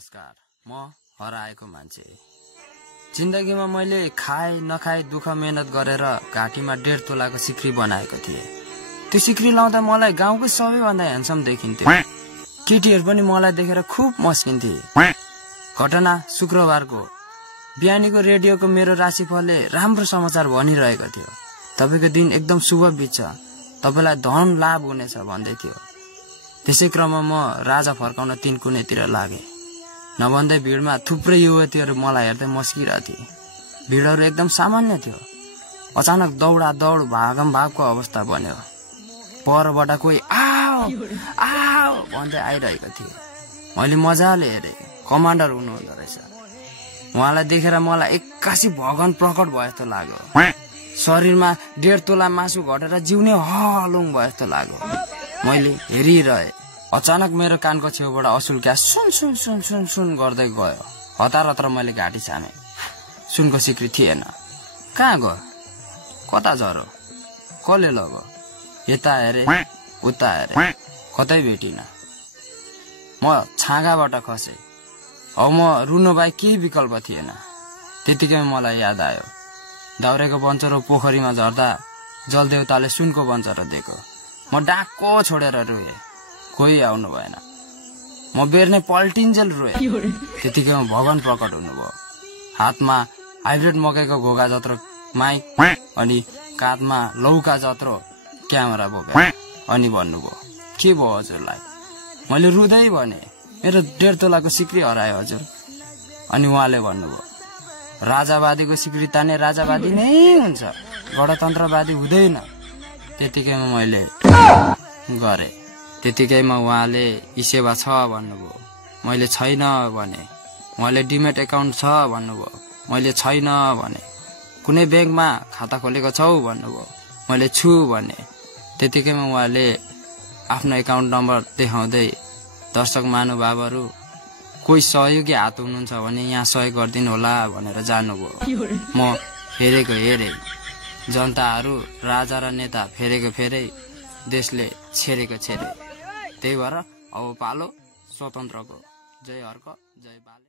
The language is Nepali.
नमस्कार, म हराएको मान्छे। जिन्दगीमा मैले खाए नखाए दुःख मेहनत गरेर घाँटीमा 1.5 तोलाको सिक्री बनाएको थिएँ। त्यो सिक्री लाउँदा मलाई गाउँको सबैभन्दा ह्यान्डसम देखिन्थ्यो। केटीहरू पनि मलाई देखेर खुब मस्किन्थे। घटना शुक्रबारको बिहानीको रेडियोको मेरो राशिफलले राम्रो समाचार भनिरहेको थियो। तपाईको दिन एकदम शुभ बित्छ, तपाईलाई धन लाभ हुनेछ भन्दै थियो। त्यसै क्रममा म राजा फर्काउन 3 कुनेतिर लागे। नभन्दै भिडमा थुप्रै युवतीहरू मलाई हेर्दै मस्किरहेथे थिए। भिडहरू एकदम सामान्य थियो। अचानक दौडा दौड भागम भागको अवस्था बन्यो। परबाट कोही आओ आओ भन्दै आइरहेको थिए। मैले मजाले हेरेँ, कमान्डर हुनुहुँदो रहेछ। उहाँलाई देखेर मलाई एक्कासी भगवान प्रकट भए जस्तो लाग्यो। शरीरमा 1.5 तोला मासु घटेर जिउने हलुङ भए जस्तो लाग्यो। मैले हेरिरहे। अचानक मेरो कानको छेउबाट असुल्क्या सुन सुन सुन सुन सुन गर्दै गयो। हतार हतार मैले घाँटी छामे। सुनको सिक्री थिएन। कहाँ गयो? कता झरो? कसले लग्यो? यता हेरे उता हेरे, कतै भेटिन। म छाँगाबाट खसे। अब म रुनु बाहेक केही विकल्प थिएन। त्यतिकै मलाई याद आयो, दाउरेको बन्चरो पोखरीमा झर्दा जलदेवताले सुनको बन्चरो दिएको। म डाको छोडेर रोएँ। कोही आउनु भएन। म बेर्ने पल्टिन्जेल रोएँ। त्यतिकैमा भगवान प्रकट हुनुभयो। हातमा हाइब्रिड मकैको घोगा जत्रो माइक अनि काँधमा लौका जत्रो क्यामेरा बोकेर अनि भन्नुभयो, के भयो हजुरलाई? मैले रुँदै भने, मेरो 1.5 तोलाको सिक्री हरायो हजुर। अनि उहाँले भन्नुभयो, राजावादीको सिक्री ताने राजावादी नै हुन्छ, गणतन्त्रवादी हुँदैन। त्यतिकैमा मैले गरे। त्यतिकैमा उहाँले ई सेवा छ भन्नुभयो। मैले छैन भने। उहाँले डिमेट एकाउन्ट छ भन्नुभयो। मैले छैन भने। कुनै ब्याङ्कमा खाता खोलेको छौ भन्नुभयो। मैले छु भने। त्यतिकैमा उहाँले आफ्नो एकाउन्ट नम्बर देखाउँदै, दर्शक महानुभावहरू कोही सहयोगी हात हुनुहुन्छ भने यहाँ सहयोग गरिदिनु होला भनेर जानुभयो। म फेरेको हेरे। जनताहरू राजा र नेता फेरेको फेरै, देशले छेरेको छेरे। त्यही भएर अब पालो स्वतन्त्रको। जय हर्क जय बाले।